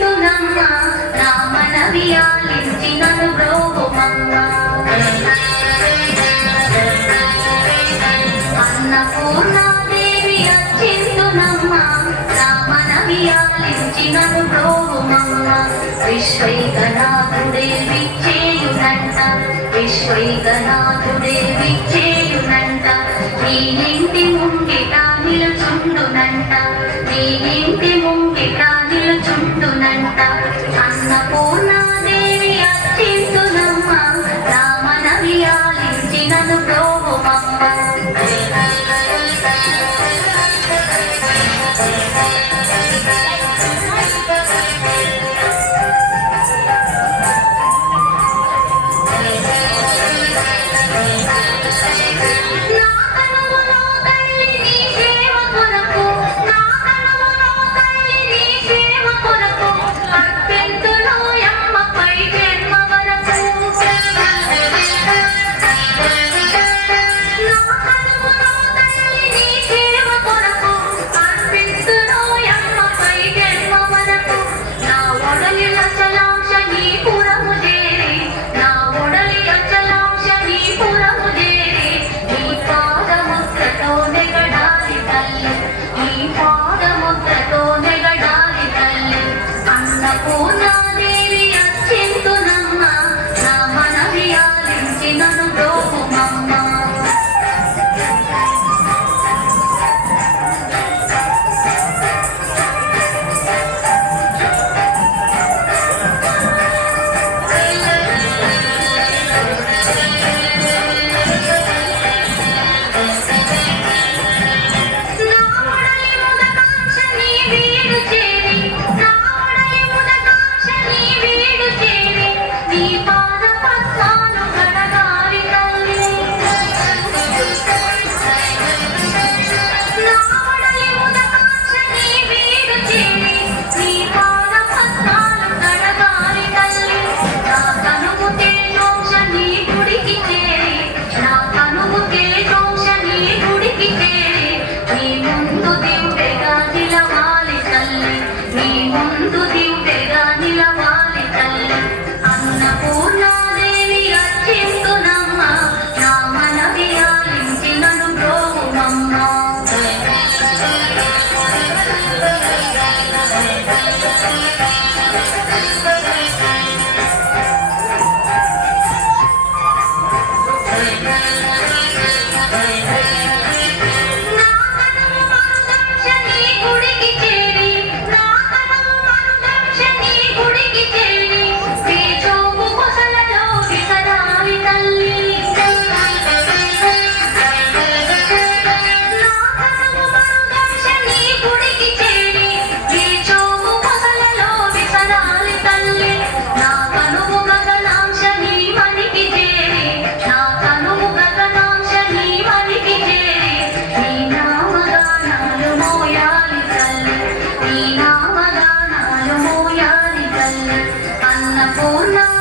అర్చింతునమ్మ నా మనవి ఆలించి నన్ను బ్రోవుమమ్మ అన్నపూర్ణాదేవి అర్చింతునమ్మ నా మనవి ఆలించి నన్ను బ్రోవుమమ్మ విశ్వైకనాథుడే విచ్చేయునంట విశ్వైకనాథుడే విచ్చేయునంట నీ ఇంటి ముంగిట నిలుచుండునంట నీ ఇంటి ముంగిట నిలుచుండునంట అన్నపూర్ణాదేవి అర్చింతునమ్మ నా మనవి ఆలించి నన్ను బ్రోవుమమ్మ అన్నపూర్ణాదేవి అర్చింతునమ్మ నా మనవి ఆలించి నన్ను బ్రోవుమమ్మ అన్నపూర్ణాదేవి అర్చింతునమ్మ నా మనవి ఆలించి నన్ను బ్రోవుమమ్మ అన్నపూర్ణ